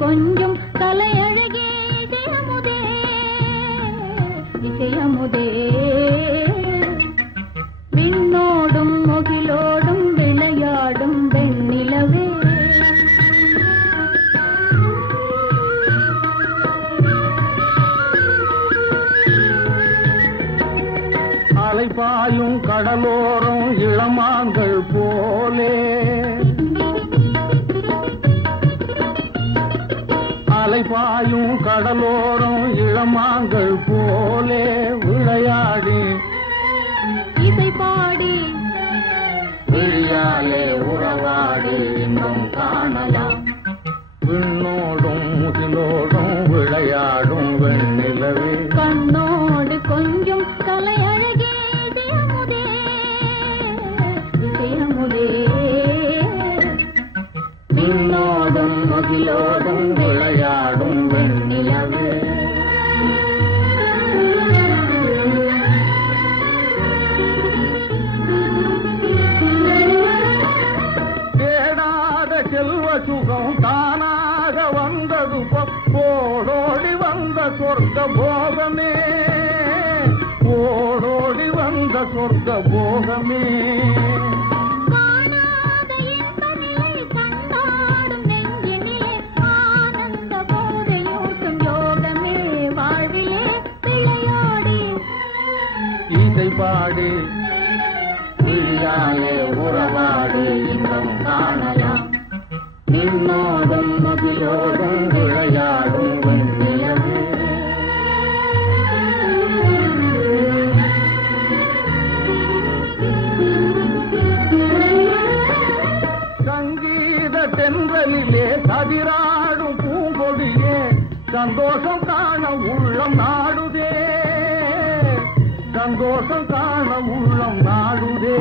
கொஞ்சம் தலையழகே இசையமுதே இசையமுதே விண்ணோடும் முகிலோடும் விளையாடும் வெண்ணிலவே அலைபாயும் கடலோரம் இளமான்கள் போலே அலைபாயும் கடலோரம் இளமான்கள் போலே விளையாடி இசை பாடி விழியாலே உறவாடி இன்பம் காணலாம் விண்ணோடும் முகிலோடும் விளையாடும் வெண்ணிலவே கண்ணோடு கொஞ்சம் தலையழகே இசையமுதே இசையமுதே விண்ணோடும் முகிலோடும் விளையாடும் வெண்ணிலவே தேடாத செல்வ சுகம் தானாக வந்தது ஓடோடி வந்த சொர்க்க போகமே ஓடோடி வந்த சொர்க்க போகமே காணாத இன்பநிலை கண்டாடும் நெஞ்சினிலே ஆனந்த போதையூட்டும் யோகமே வாழ்விலே விளையாடி இசை பாடி விழியாலே உறவாடி இன்பம் காணலாம் விண்ணோடும் முகிலோடும் விளையாடும் வெண்ணிலவே சங்கீத தென்றலிலே கதிராடும் பூங்கொடியே சந்தோஷம் காண உள்ளம் நாடுதே சந்தோஷம் காண உள்ளம் நாடுதே